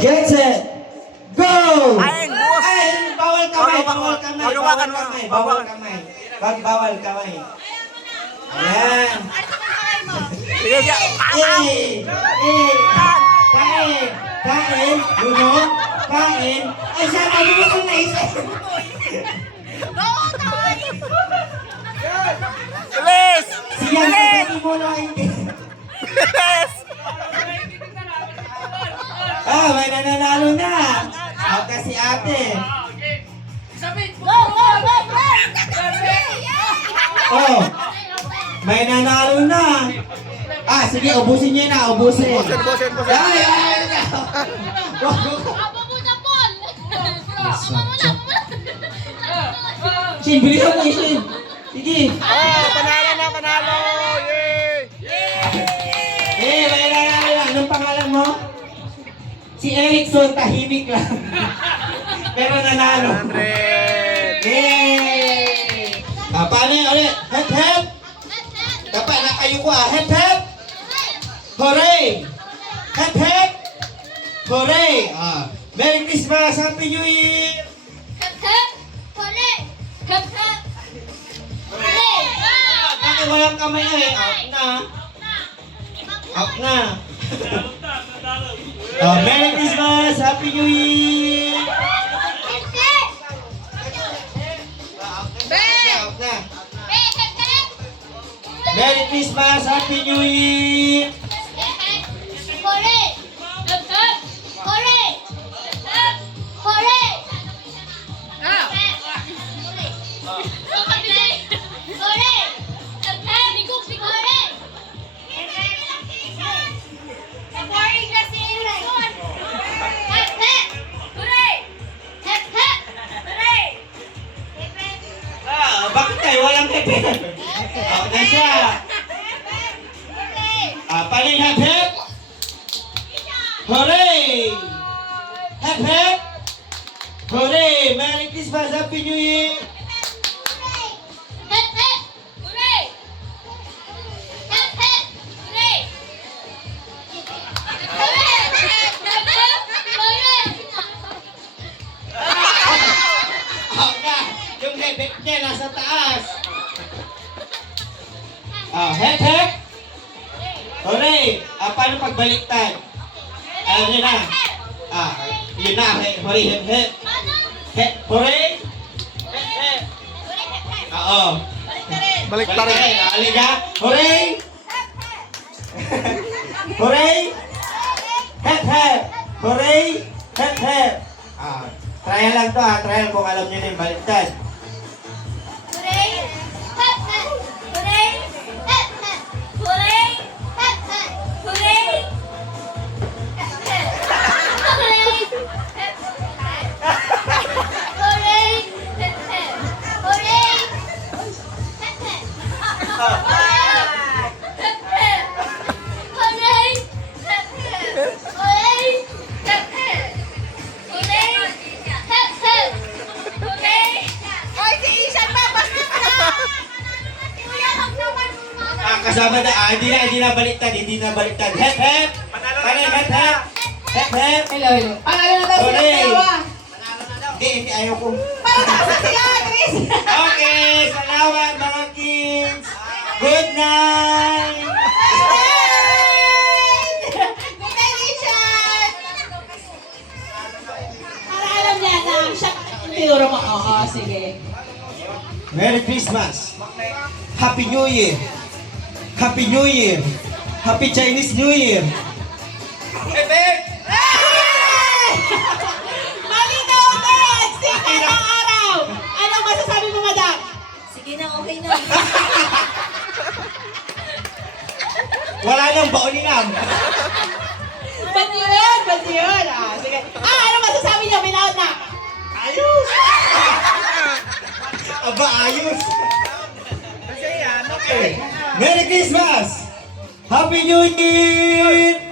Get set. Go! Ay, boss! Ay, bawal kamay, bawal kamay, bawal Hawakan mo. kamay, bawal kamay. Wag bawal kamay. Ayan. Sige, sige. Kain, kain, lunok, kain. Ay, siya, ano mo kung naisip? Bilis! Siya, sabi mo na hindi. Bilis! Ah, may nananalo na. Out na si ate. Oh, may nanalo na. Ah, sige, ubusin niyo na, ubusin. Bosin. Ay, ay, ay. Shin, bilisan mo, Shin. Sige. Panalo! Yay! May nanalo na. Anong pangalan mo? Si Erickson, tahimik lang. Pero nanalo. 100! Yay! Ah, paano yun ulit? Hep, hep! Dapat nakayo ko ah. Hep, hep! Hooray! Hep, hep! Hooray! Ah, Merry Christmas! Happy New Year! Bakit walang kamay eh? Out na. Out na. Ah, Merry Christmas! Happy New Year! Out na. Merry Christmas! Happy New Year! Ah, bakit kayo walang hepe? Out na siya. Ah, paling hep hep. Hooray! Hep hep. Hooray! Merry Christmas! Happy New Year! Out na! Yung hep hep niya nasa taas. Ah, hep hep. Hooray! Ah, paano pagbaliktad? Alam niyo na. Ah, yun na. Hooray, hep hep. Hep, hooray! Hep hep. Oo. Balik pa rin. Aliga. Hooray! Hooray! Hep hep. Hooray! Hep hep. Ah, trial lang to ah. Trial kung alam niyo na yung baliktad. Ah, kasama na. Ah, hindi na baliktad. Hindi na baliktad. Hep hep. Paano yung hep hep? Hep hep. Hello. Panalo na daw sila Hooray! dalawa. Hindi, ayaw ko. Para tapos sila, Chris. Okay, salamat mga kids. Good night. Congratulations! Para alam niya na siya tinuro mo. Oo, sige. Merry Christmas. Happy New Year. Happy New Year. Happy Chinese New Year. Malinaw ulit! Sikat ang araw! Anong masasabi mo, madam? Sige na, okay na. Wala nang baonilam. Ba't yun? Ba't yun? Ah, sige. Ah, ano masasabi niyo? Minaot na. Ayos. Aba, ayos. Okay. Merry Christmas. Happy New Year.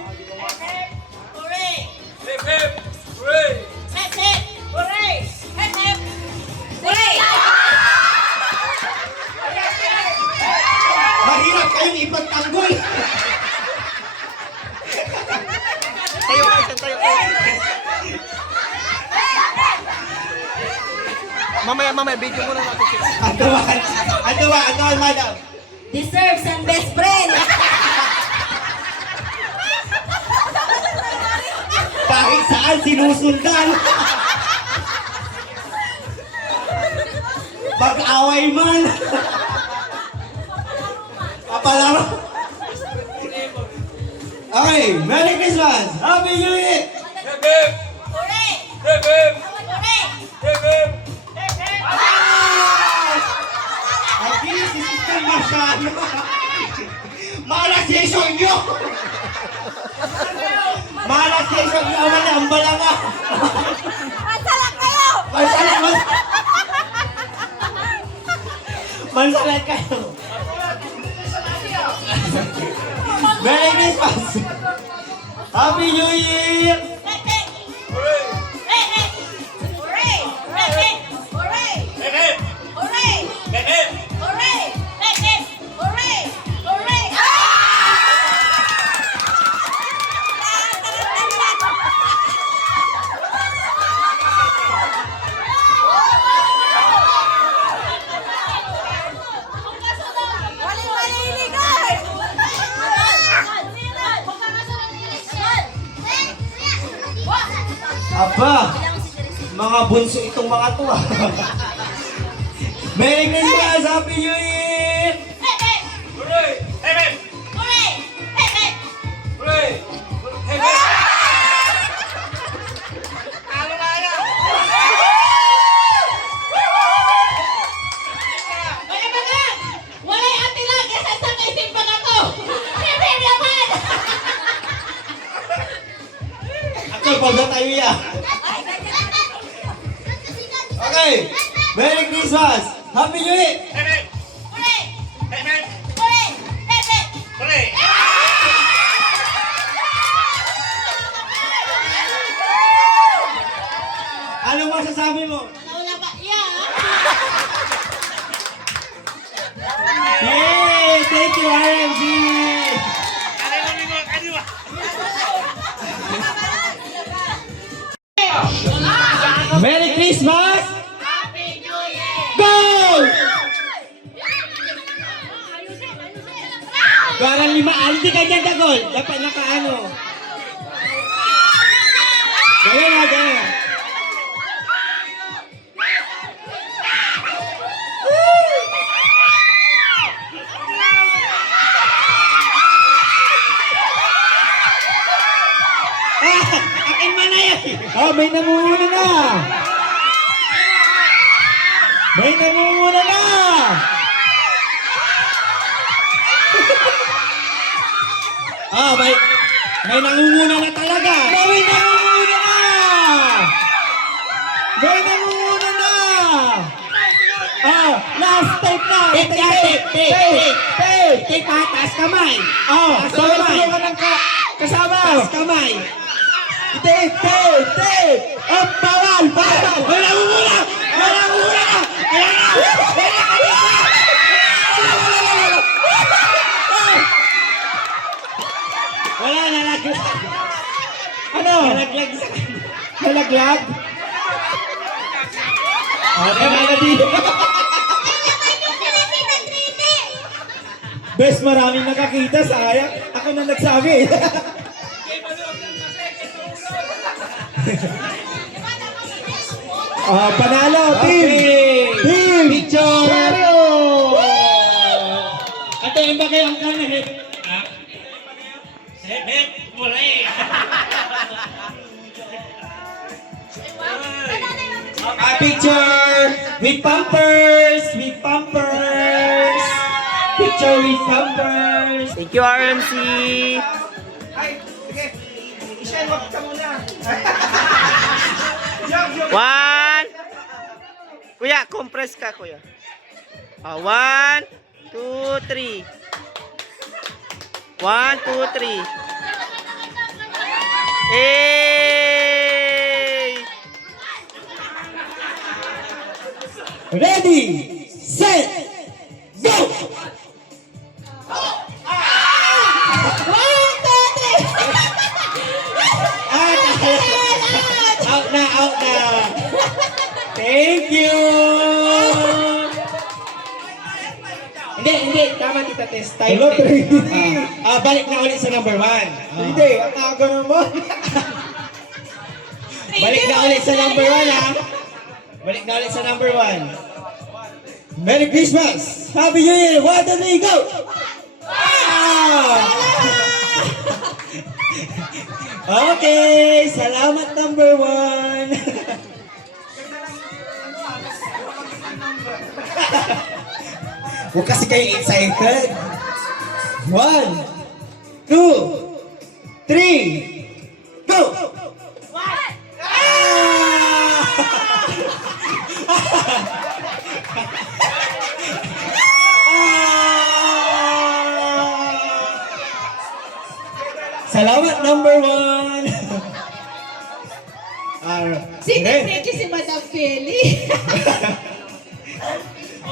Hooray! Hep, hep! Hooray! Hep, hep! Hooray! Mahirap kayong ipagtanggol. Tayo kayo. Mamaya, video muna natin sila. Antuan, madam. Deserves ang best friend. Kahit saan sinusundan. Pag-away man. Kapalaro. Okay, Merry Christmas! Happy New Year! Hooray! Hooray! Aquí, si Sister Marciano. Malas session nyo! Malas session nyo! Wala, ang balanga! Masalak kayo! Mansalat kayo! Merry Christmas! Happy New Year! Aba, mga bunso itong mga to ah. Merry Christmas! Happy New Year! Ako, pag tayo yan. Okay, Merry Christmas! Happy New Year! Anong masasabi mo? Yay! Thank you, RMG! Merry Christmas! Happy New Year! Go! Garang lima, hindi ka dyan dagol. Dapat nakaano. Gaya nga, gaya. Akin man na yan. Oh, may namumuna na! May namumuna na! May nangunguna na talaga. May namumuna na! May namumuna na! Oh, last tape na! Take pa, taas kamay. Oh, Taas bawal kamay. tulungan ng kasama! Taas kamay. Tape! Oh, bawal! May nangunguna! May nangunguna ka! Ayan na! Wala na nalaglag. Ano? Nalaglag sa kanya. Nalaglag? Okay, mga dito. Bes, maraming nakakita, sayang. Ako na nagsabi. Panalo, team! Okay. Team! Picture! Shario! Ate, yung ba kayo ang kanan? Picture with pampers! With pampers! Picture with pampers! Thank you, RMC. Ay, sige. Isyan, wag ka muna. One. Kuya, compress ka, kuya. 1, 2, 3. 1, 2, 3. Hey! Ready, set, go! Out na, out na. Thank you! Hindi. Tama kita test. Time. Hello, 3. Balik na ulit sa number 1. Hindi, ang aga naman. Balik na ulit sa number 1, ha? Balik na ulit sa number 1. Merry Christmas! Happy New Year! 1, 2, 3, go! Okay, salamat number 1. Huwag kasi kayo excited. 1, 2, 3, go! Salamat number 1. Sinitake si Madam Feli.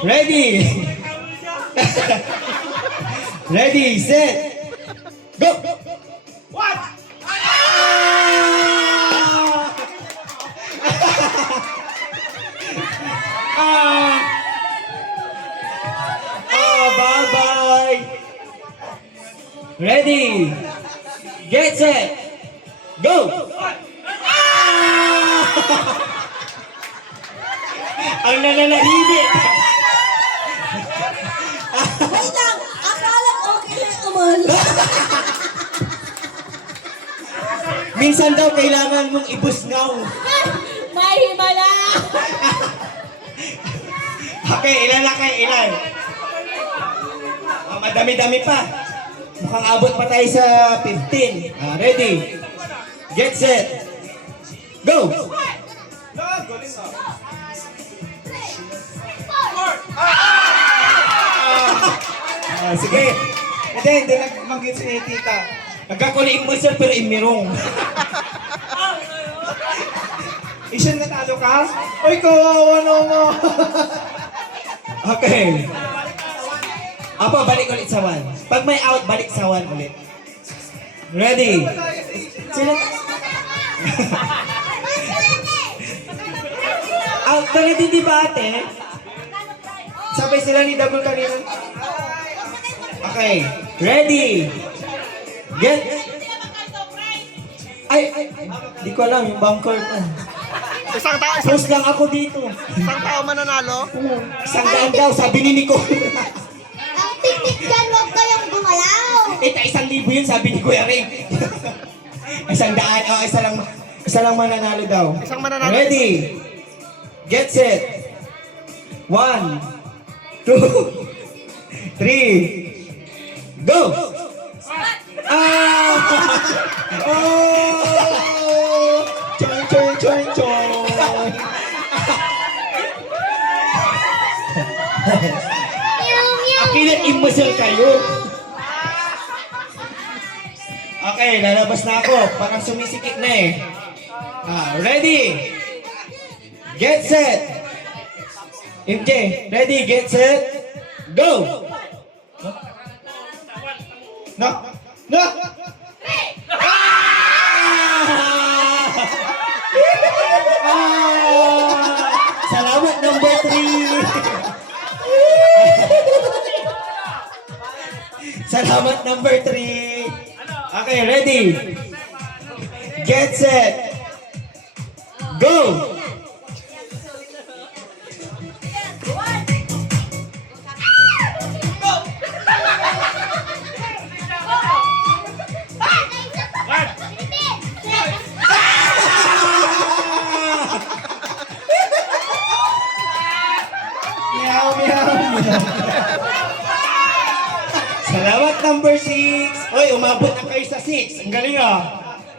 Ready? Ready, set, go! What? Bye-bye. Ready, get set, go! Ang nananahimik. Wait lang, akala okay lang umal. Minsan daw kailangan mong ibusngaw. May himala. Okay, ilan na kayo? Ilan? Madami-dami pa. Mukhang abot pa tayo sa 15. Ready? Get set. Go! Sige. Hindi nagmanggit si tita. Nagkakuliin mo sir pero imirong. Isyan natalo ka? Uy, kawawa naman. Okay. Apo, balik ulit sa 1. Pag may out, balik sa 1 ulit. Ready? Sila? Out na natin, di ba ate? Sabay sila ni Double kanina. Okay. Ready? Get? Ay, di ko alam yung bunker ko. Isang tao, Post lang ako dito. isang tao mananalo. Isang daan daw, sabi ni Nico. Ang tiktik dyan, huwag kayong gumalaw. 1,000 yun, sabi ni Kuya Ring. 100, isa lang mananalo daw. Isang mananalo. Ready? Get set. 1, 2, 3, go! Oh! Choy, choy, choy, choy. Akila imbasal kayo. Okay, lalabas na ako. Parang sumisikip na eh. Ready? Get set. MJ, ready, get set, go! No! No! Salamat number 3. Salamat number 3. Okay, ready? Get set. Go! Meow, meow, meow. Salamat number 6. Oy, umabot na kayo sa 6. Ang galing ah.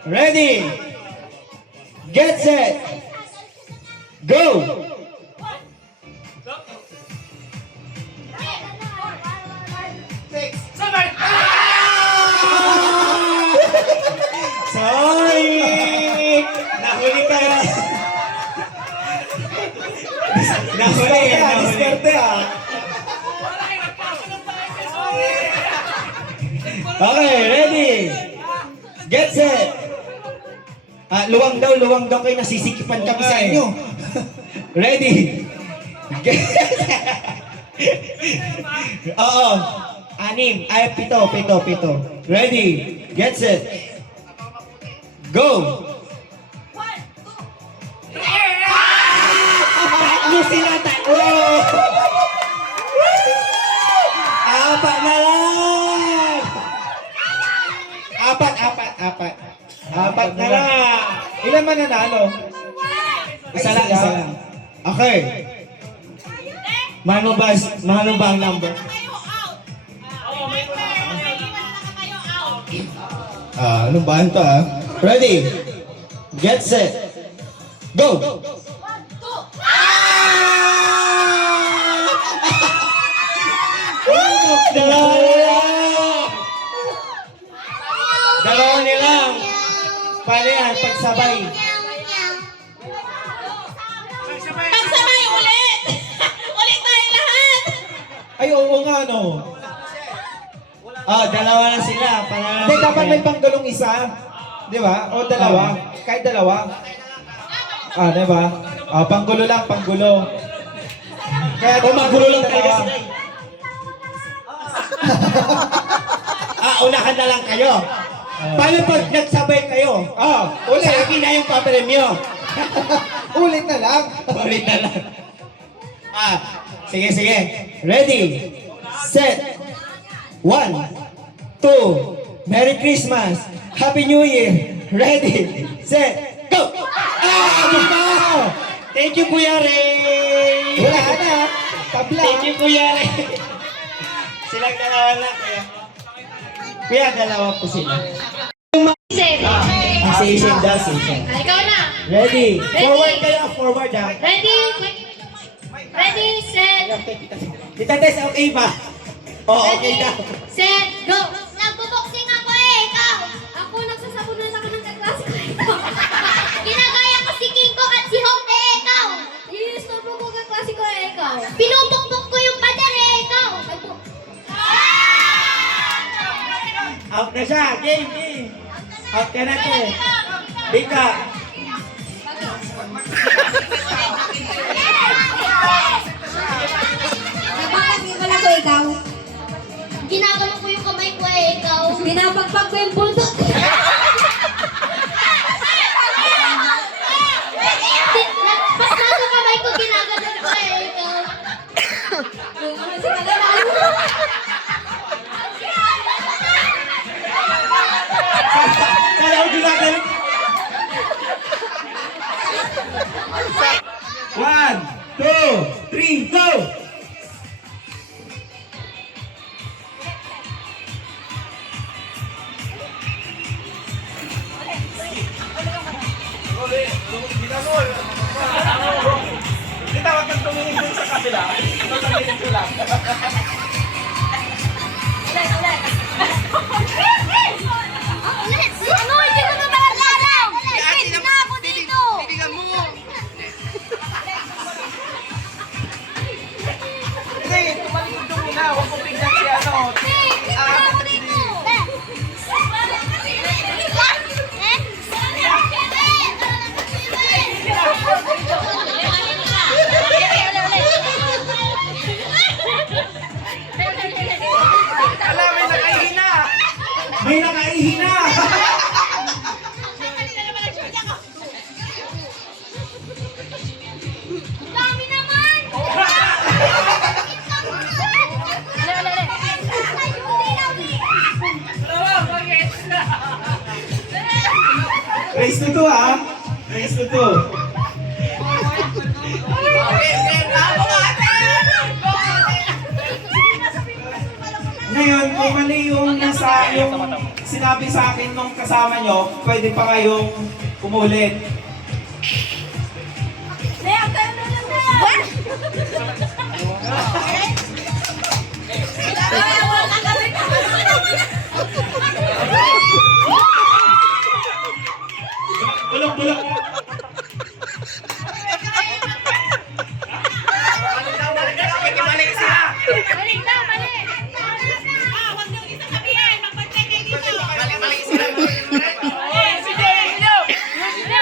Ready? Get set. Go! Sorry! Nahuli ka na. Nahuli. Diskarte ah. Okay, ready? Get set. Luwang daw kayo, nasisikipan kami sa inyo. Ready? Oo. 6. Ay, 7. Ready? Get set. Go! Tatlo sila, tatlo! 4 na lang! 4 na lang! Ilan man nanalo? Isa lang. Okay. Mano ba ang number? Ano ba ito Ready? Get set. Go! Dalawa nilang. Paano yan? Pagsabay. Pagsabay ulit! Ulit tayo lahat! Ay, oo nga, no? Dalawa na sila. Hindi, dapat may panggulong isa. Di ba? O, dalawa. Kahit dalawa. Di ba? Panggulo lang, panggulo. Kaya magulo lang talaga sila. Unahan na lang kayo. Paano pag nagsabay kayo? Ulit. Sa akin na yung papremyo. Ulit na lang. Sige. Ready? Set. 1, 2. Merry Christmas. Happy New Year. Ready? Set. Go! Thank you, Kuya Ray. Wala na. Tabla. Thank you, Kuya Ray. Silang dalawa lang, Kuya, dalawa po sila. Station daw, station. Ikaw na! Ready? Forward kayo, forward Ready? Ready, set! Tita Tess, okay ba? Okay daw. Set, go! Nagbo-boxing ako ikaw! Ako nagsasabunan ako ng kaklase ko ikaw. Ginagaya ko si King Kong at si Hong ikaw! Iistorbo ko kaklase ko ikaw. Pinupukpuk ko yung pader ikaw! Out na siya. Game. Out ka na, te. Bika. Napapagpagpala ko ikaw. Ginagano ko yung kamay ko ikaw. Pinapagpag ko yung bulldog. Pas nasa kamay ko, ginagano ko ikaw. Kala ko ginagalit. 1, 2, 3, go! Ano? Hindi ko na malalaw! Hindi na ako dito! May nakaihina! Dami naman! Race to 2, Race to 2. Ngayon, kung mali yung sinabi sa akin nung kasama nyo, pwede pa kayong umulit. Bulok. Balik na, balik! Huwag nyo isa sabihin! Magpag-check kayo dito! Balik sila! Sige! Sige!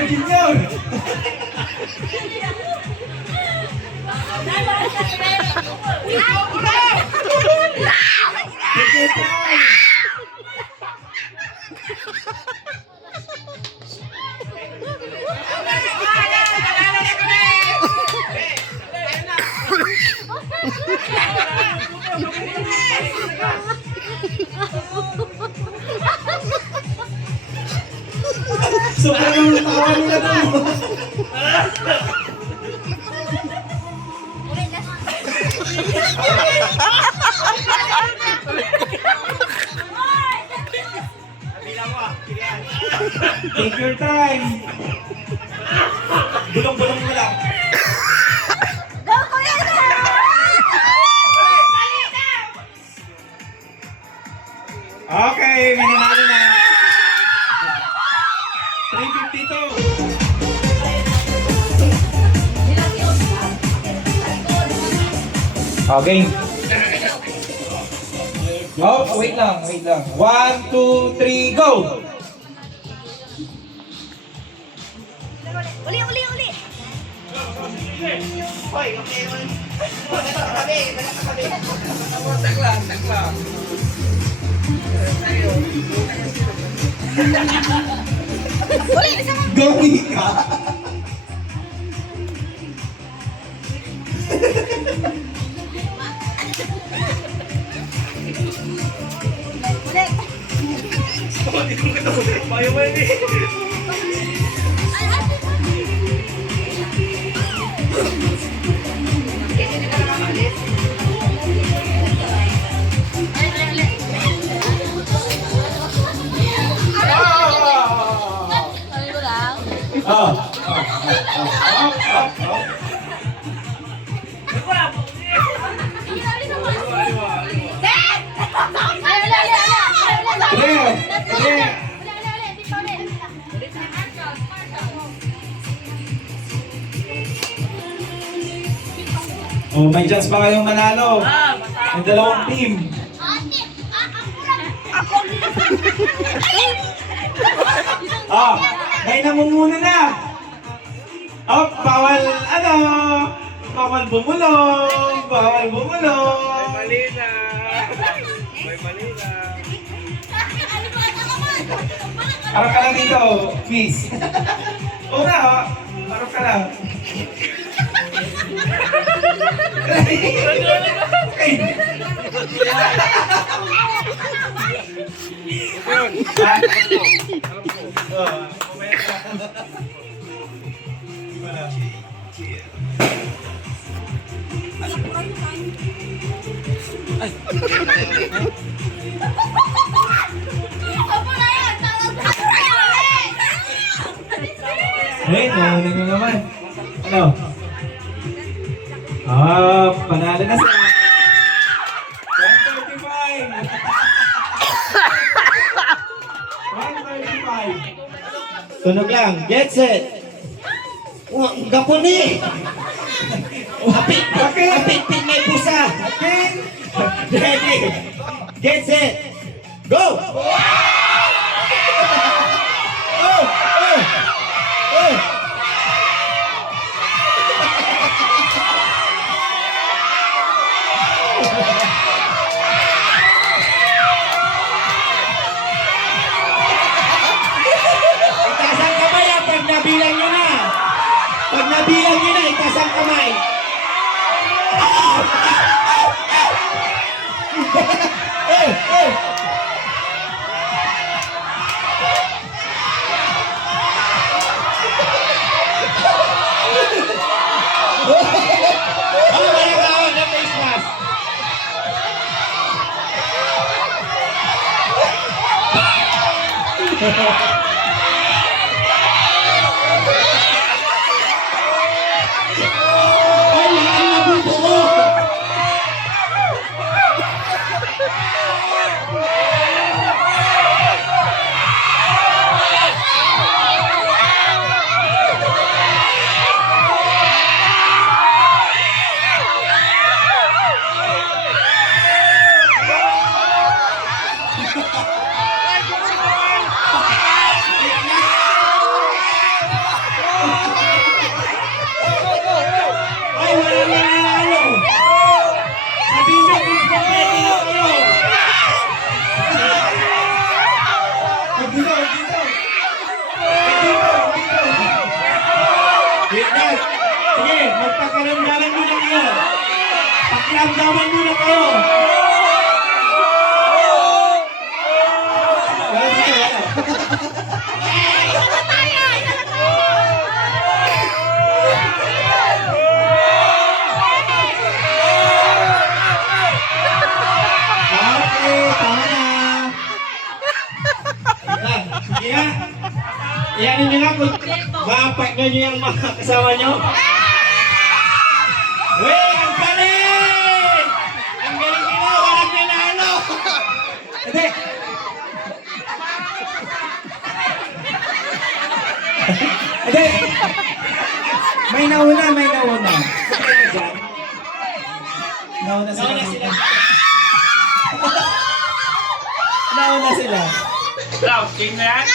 Super Junior. Sobrang tawa nila doon. Take your time. Bulong-bulong mo lang. Okay, may nanalo na. 352. Okay. Oh, wait lang. 1, 2, 3, go! Uli. Gawi ka! Oh, may chance pa kayong manalo. May dalawang team. May namumuna na. Bawal bawal bumulong. May mali na. Harap ka lang dito, miss. Una, harap ka lang. Nahuli na naman. Ano? Panalo na sa 135. 135. Tunog lang. Get set. Gapon Apit, may pusa. Ready. Get set. Go! Itaas ang kamay pag nabilang nyo na. Pag nabilang nyo na, itaas ang kamay. Malakawan na face mask. Ay, ang nabubuo. Maglaban muna kayo. Okay, tama na. Sige nga. Iyanin nyo nga kung ma-partner nyo yung mga kasama nyo. Wey, ang galing! Ang galing nila, walang nanalo! Hindi. Hindi. May nauna. Nauna sila. Nauna sila. Game na yan?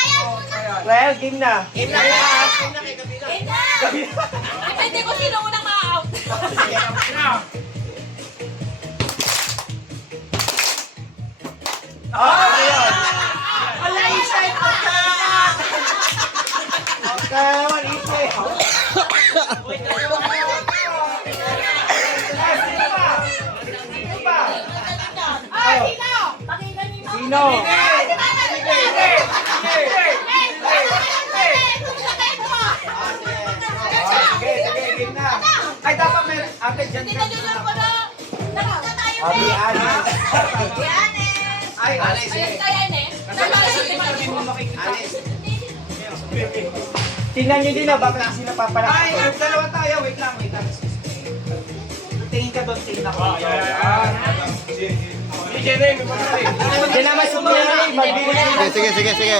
Well, game na. Depende ko sino unang ma-out. Sino? Sige, game na. Ay, dapat may ate dyan ka. Ate, Anis. Ay, Anis. Tingnan nyo din na, baka sila papalaki. Ay, dalawa tayo. Wait lang. Tingin ka doon, tingin ako. Hindi naman sumuli. Sige.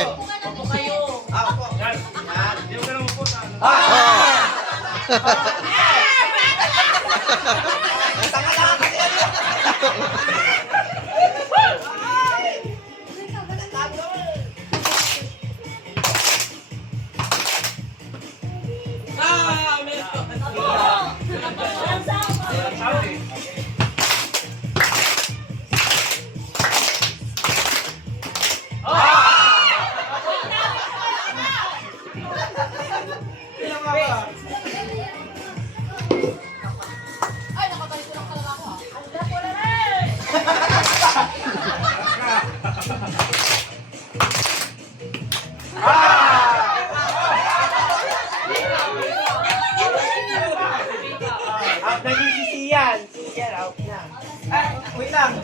Wait lang.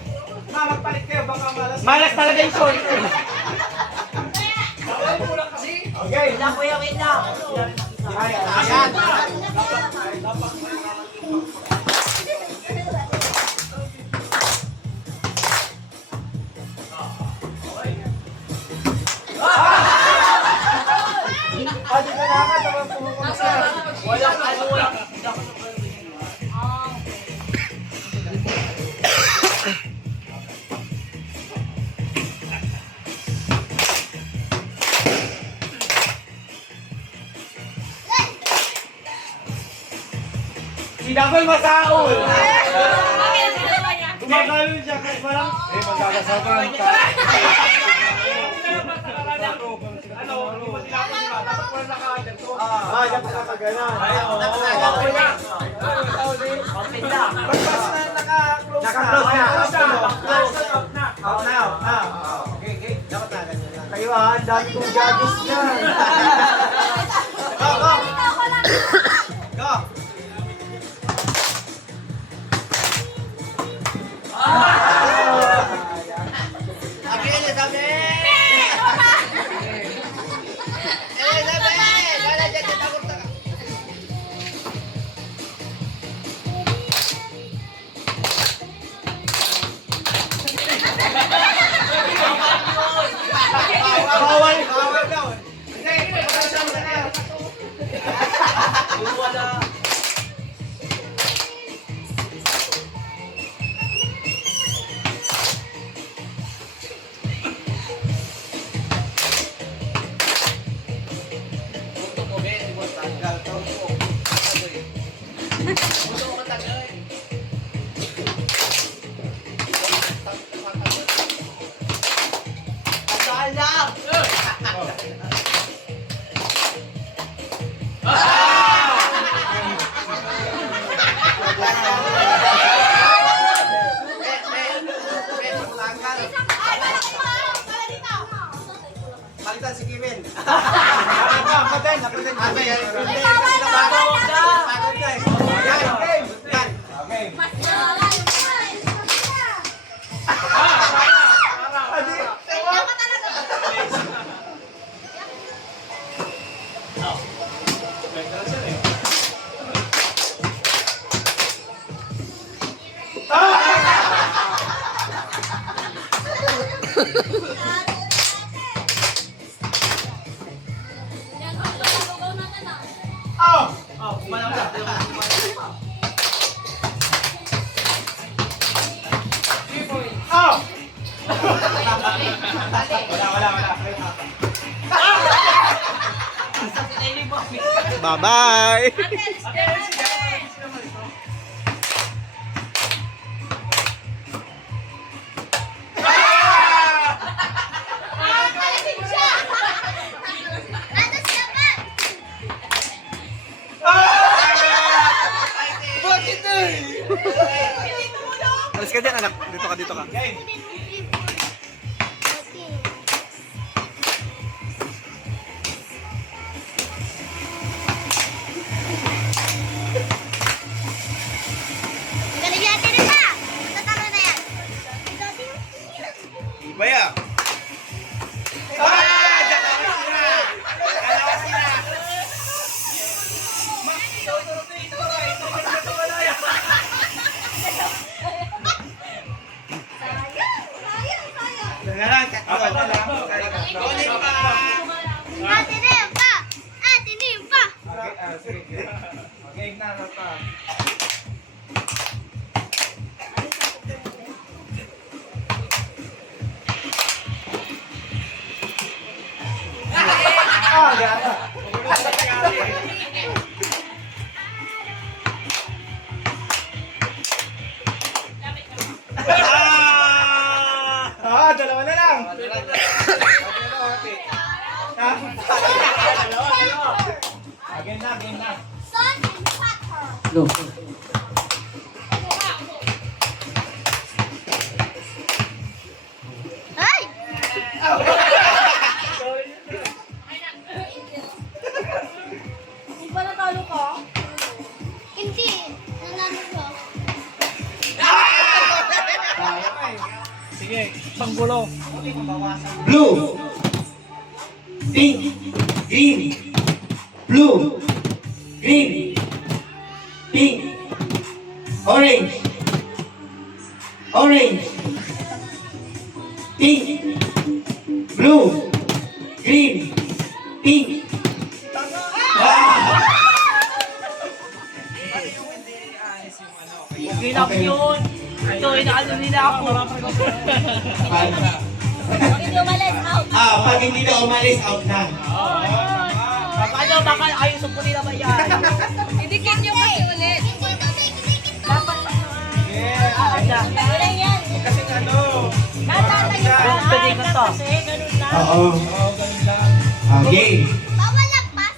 Magpalit kayo, baka malas talaga yung short. Okay. Wait lang, kuya, wait lang. Ayan. Pwede ka na ka, tapos pumupunta. Walang. Si Dapol masaul! Gumagalo siya kahit walang... magkakasaban ka. Ano, hindi mo sila ako diba? Dapat walang naka-under to. Dapat nakaganon. Open na. Pagpas na naka-close na. Out na. Okay. Dapat na ganyan. Kayo ang dami kong judges dyan. Go! Bawal daw. Nakita si Kevin. Ako din. Ate, yan. Pagod ka eh. Yan, game. Yan. Okay. Bye-bye. Alis ka dyan, anak. Dito ka, dito ka. Galing natin na ba? Tatalo na yan. Baya. Ate Nimpa! Ate Nimpa! Game na, Rata. Dalawa na lang. Game na, game na. Son and Patter! Ay! Di ba natalo ka? Hindi. Nanalo ko. Sige, panggulo. Blue. Pink. Green. Blue. Green. Pink. Orange. Orange. Pink. Blue. Green. Pink. Okay lang yun. Ito, inaano nila ako. Pag hindi umalis, out. Pag hindi na umalis, out na. Baka baka ayusin ko nila ba yan? Idikit nyo kasi ulit. Dapat Wala yan. Kasi ano, pwede ka to. Oo. Okay. Bawal lagpas.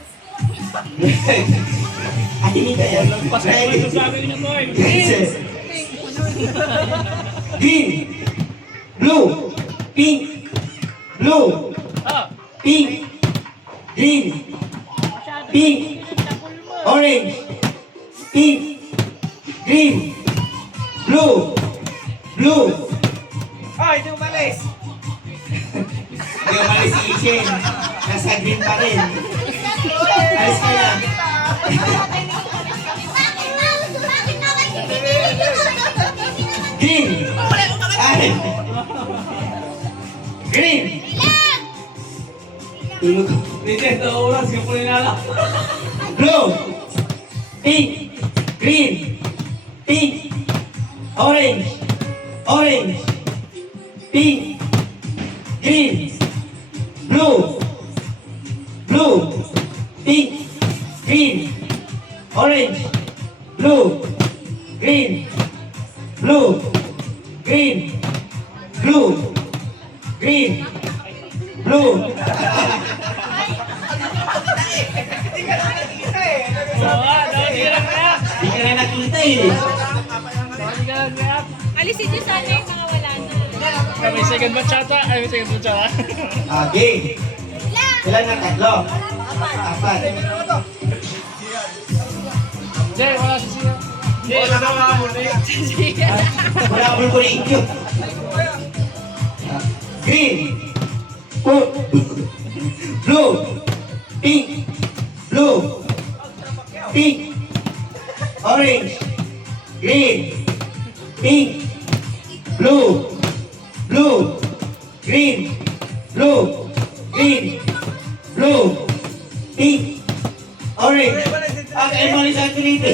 Ay, hindi ka yan. Pas ka naman sa sabi niyo, boy. Green. Blue. Pink. Blue. Ah, Pink. Green. Pink. Orange. Pink. Green. Blue. Blue. hindi umalis. Hindi umalis si Ishen. Nasa green pa rin. Alis ka na. Bakit naman pinili nyo? Green. Ay. Green. Ilan? Tulog. hindi, ito oras, yung pulinala. Blue. Pink. Green. Pink. Orange. Orange. Pink. Green. Blue. Blue. Pink. Green. Orange. Blue. Green. Blue. Green. Blue. Green. Blue. Hindi ka lang kaya. Hindi ka na nakita eh. Hindi ka lang kaya. Alisin niyo sana yung mga wala na. May second match ata. Ay, may second match ata. Okay. Ilan? Ilan na? Tatlo? Apat. Jay, wala si Siya. Jay, wala ka muli. Wala akong kulit yun. Green. Blue. Pink. Blue. Pink. Orange. Green. Pink. Blue. Blue. Green. Blue. Green. Blue. Pink. Orange. Okay, mali sa activity.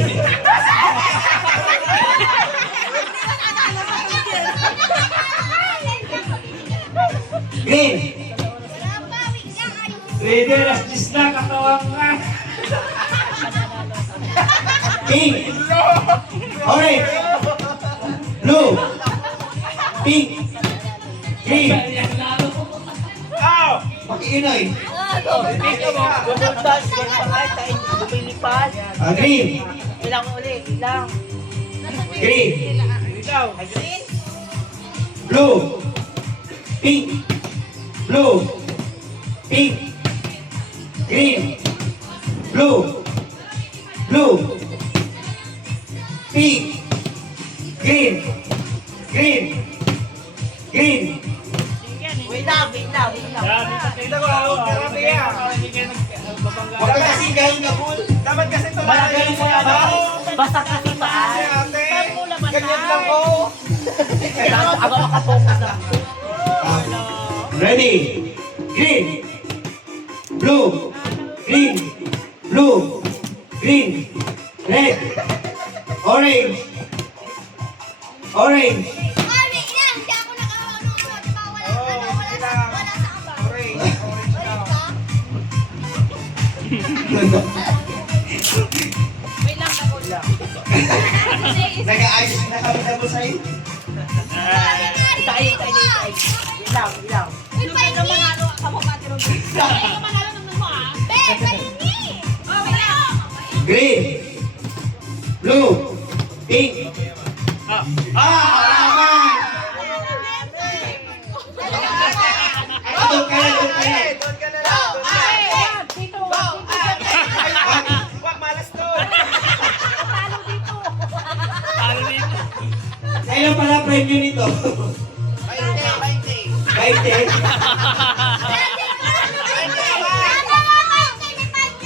Green. Ready, last gis na, katawang ka. Pink. Orange. Blue. Pink. Green. Pag-iinoy. Bumuntas, lumilipad. Green. Ilang ulit, ilang. Green. Ikaw. Blue. Pink. Blue. Pink. Green. Blue. Blue. Pink. Green. Green. Green. Wait lang. Yan, tingnan ko ako. Grabe yan. Hindi kayo nagbabangga. Huwag ka kasing gawin ka, Bull. Dapat kasi ito Malagay mo yan. Basta kasi paan. Ganyan lang ko. Ako makapokus na. Ready? Green. Blue. Green. Blue. Green. Red. Orange. Orange. Nag-aayos na kami na mo sa'yo. Tayo. Ilang. Green. Blue. Pink. Wala Doon ka na. Wag malas doon. Ano dito? Kailan pala premyo nito?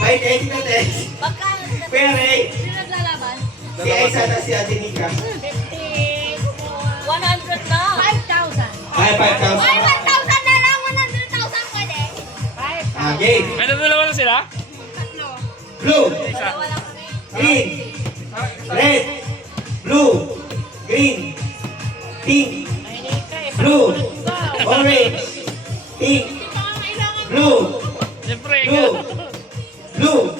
20 na test. Pero si Aisa na si Adenica. 100 na. 5,000. Ay, 5,000. Ay, 1,000 na lang. 100,000 pwede. Game. May dalawa na sila? Blue. Dalawa lang kami. Green. Red. Blue. Green. Pink. Blue. Orange. Pink. Blue. Siyempre, Blue. Blue.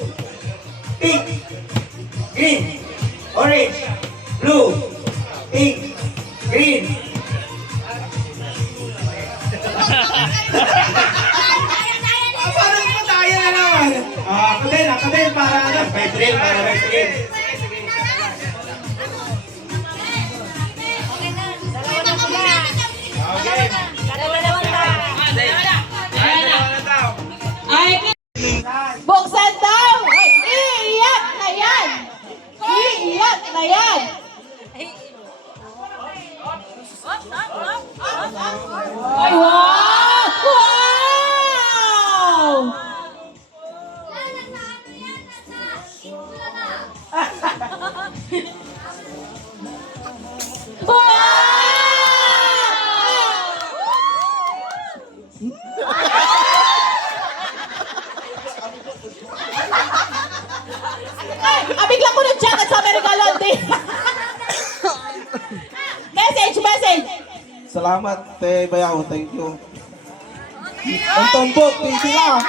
Pink. Green. Orange. Blue. Pink. Green. Parang pataya na naman. Ako din, para ano? May drill, para may drill. Buksan daw! Iiyak na yan! Iiyak na yan! Ay, wow! Wow! Bigla ko nag-jacket sa American din. Message! Salamat, te Bayaw. Thank you. Ang tombok, busy lang.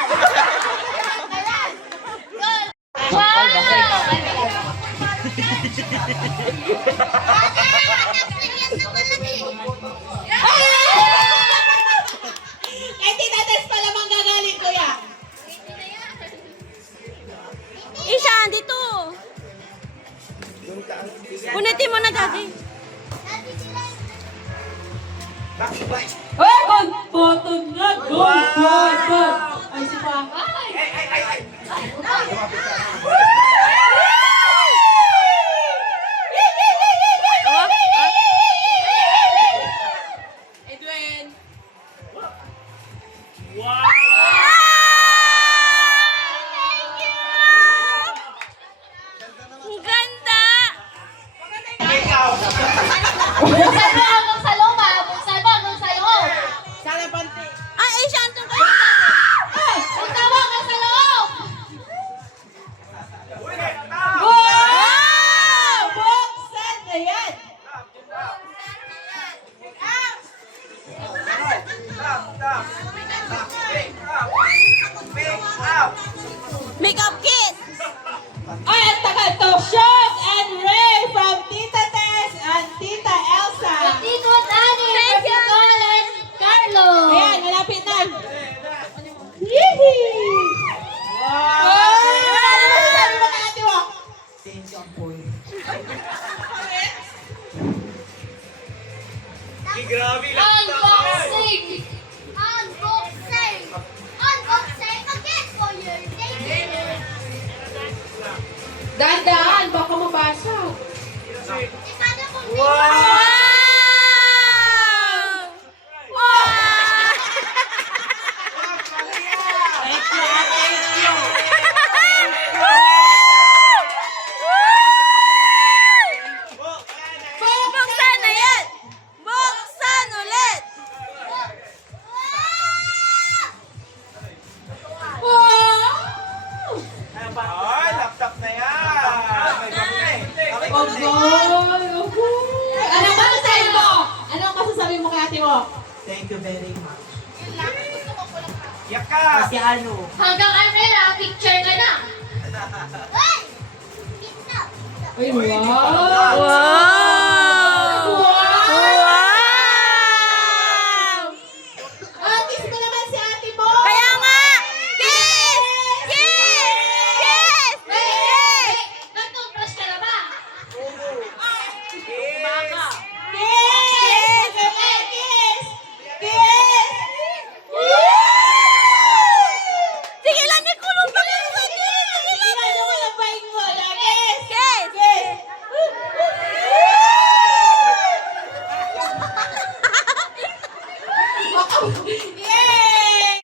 Eh, tinates pala manggagaling, kuya. Isha, dito. Punitin mo na, Daddy. Eh, good photo na. Good. Ay, si Papa. Ang ganda! Ikaw. Buksan mo hanggang sa loob ha! Buksan mo hanggang sa loob! Sana panty. Ah, eh, siya andun kayo sa atin! Buksan mo hanggang sa loob! Wow! Buksan na yan. Makeup kit! Ay, at tagal to. Shog and Ray from Tita Tess and Tita Elsa. Tito Dani! Thank you! And Carlo! Ayan, malapit na. Yee! Wow! Ano ba sabi mo kay Ate Wak? Grabe lang. Unboxing! Unboxing! Unboxing again for your day! Dahan-dahan, baka mabasa. Paano kung Wow! Buksan na yan! Buksan ulit! Wow! Ay, laptop na yan. May Ogoy! Ogoy! Ano masasabi mo? Ano masasabi mo kay Ate Wak? Thank you very much. Yak ka. Kasi ano, Hanggang ano na, picture ka na! Ay, wow! Wow! Wow! Ah, kiss mo naman si Ate mo! Kaya nga! Kiss! Kiss! Kiss! Kiss! Nag-toothbrush ka na ba? Kiss! Kiss! Kiss! Kiss! Sige lang, may kulong pa kayo sa kiss! Sige na, yung malabay mo. Kiss! Kiss! Kiss! Yay!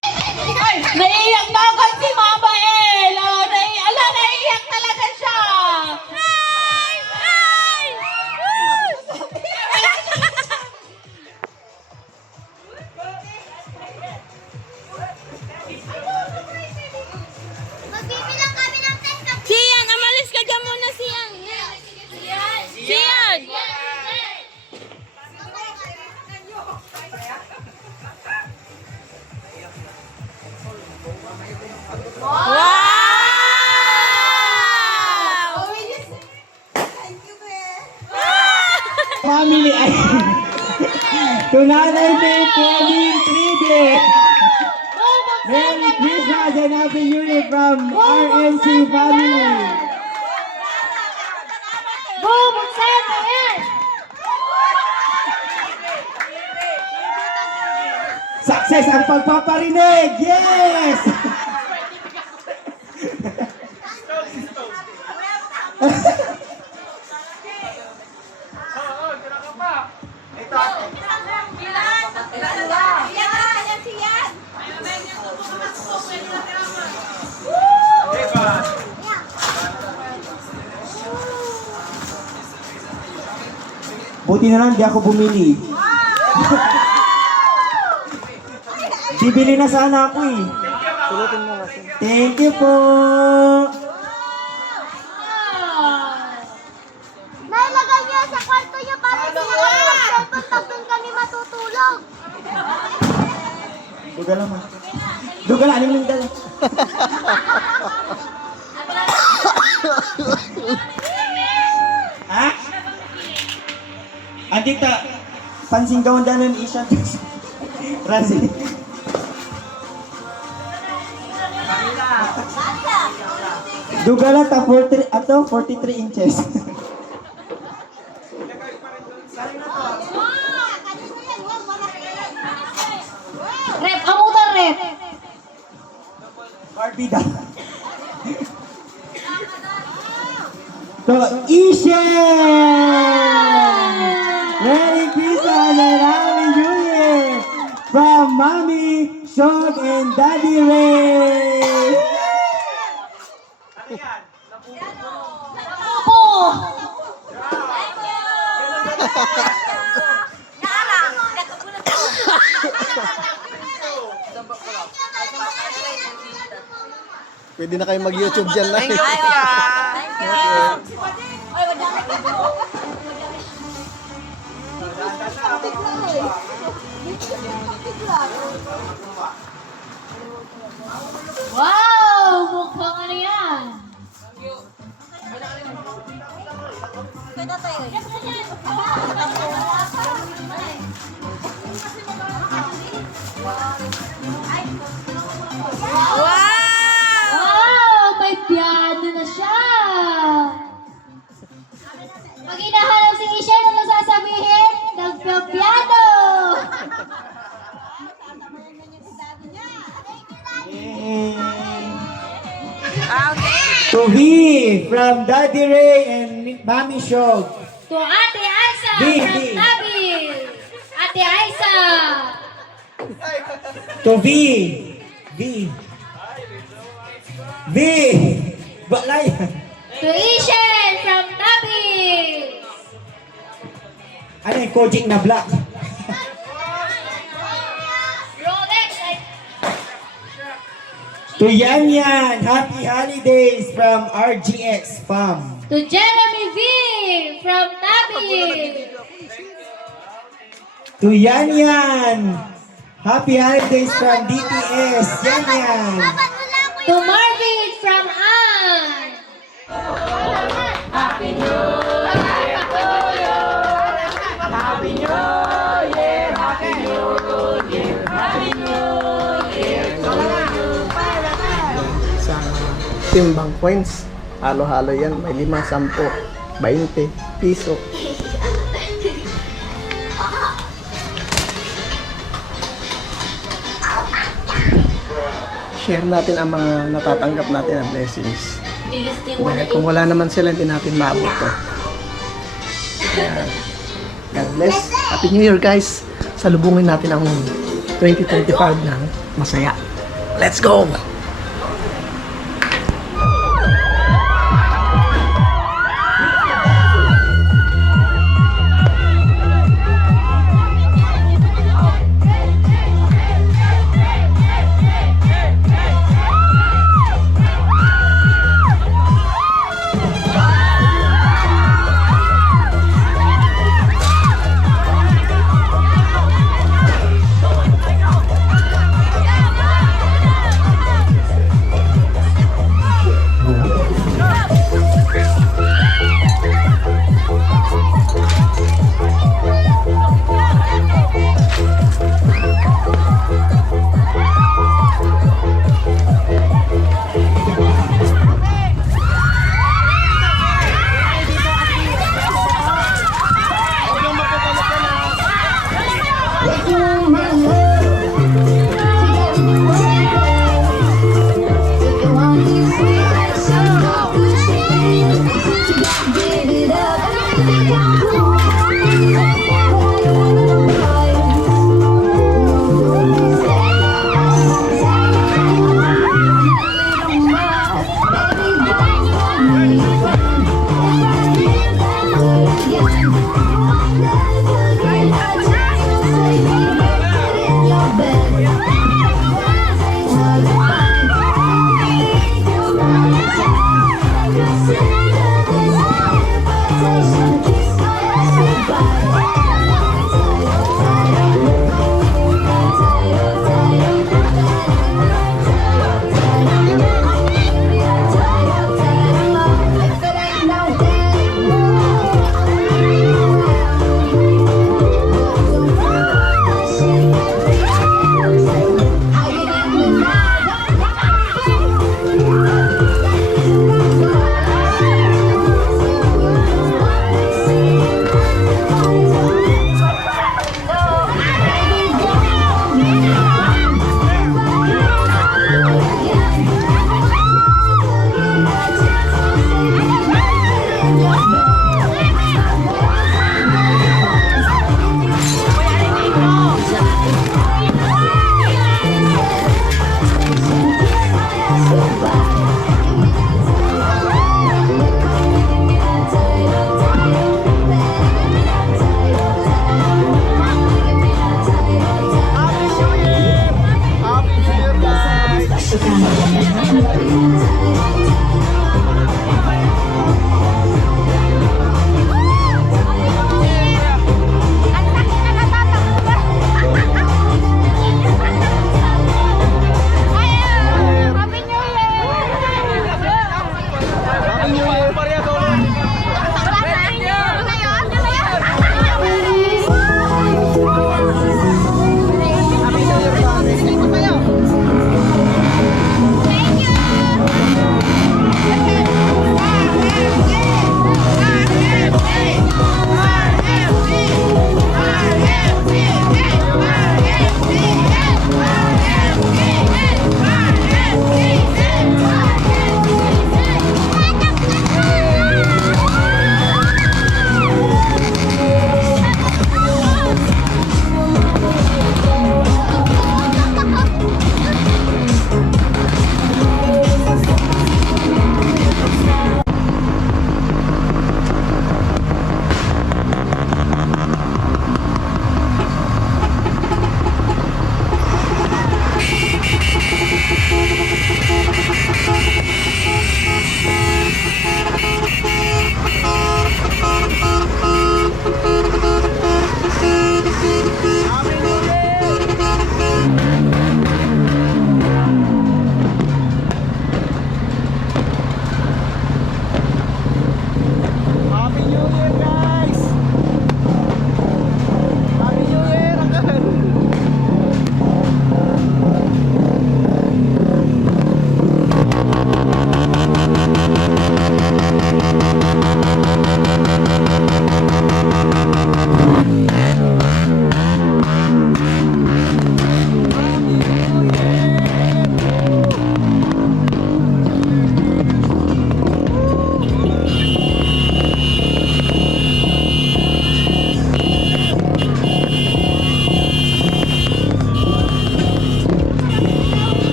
Ay, naiiyak na agad si Mama El. Oh, naiiyak talaga siya. Ay! Ay! Magbibilang kami ng 10. Sian, amalis ka dyan muna, Sian. Sian! Wow! Family ay Tunanay May Kevin 3D. Merry Christmas and Happy New Year from RNC family. Boom! Buksan na yan! Success ang pagpaparinig! Yes! Buti na lang di ako bumili. Bibili na sana ako eh. Thank you po. Nailagay niyo sa kwarto niyo para hindi na kami mag-cellphone pag doon kami matutulog. Duga lang man. Duga lang, anong dala? Ha? Andita, pansing gawin danon isya. Razi. Duga lang ta 43 inches. Rep, amutan rep. Barbie da. So, Isha! Merry Christmas and Happy New Year from Mommy, Shog, and Daddy Ray! Pwede na kayo mag-YouTube dyan na. Wow! Mukhang ano yan? Wow! May piano na siya! Pag hinahanap si Isha, ano sasabihin? Nagpa-piano! To V from Daddy Ray and Mami Shog. To Ate Aisa V, from V. Nabil! Ate Aisa! To V. V. V. Balay. To Ishen from Nabil! Ano yung coaching na black? Rolex! To Yan Yan. Happy holidays from RGX Fam. To Jeremy V from Nabil! To Yan Yan. Happy holidays from DPS. Yan Yan. To Marvin from Ann! Sa timbang coins, halo-halo yan. May 5, 10, 20 piso. Share natin ang mga natatanggap natin na blessings. Dahil kung wala naman sila, hindi natin maabot to. Kaya, God bless. Happy New Year, guys. Salubungin natin ang 2025 ng masaya. Let's go! Susana.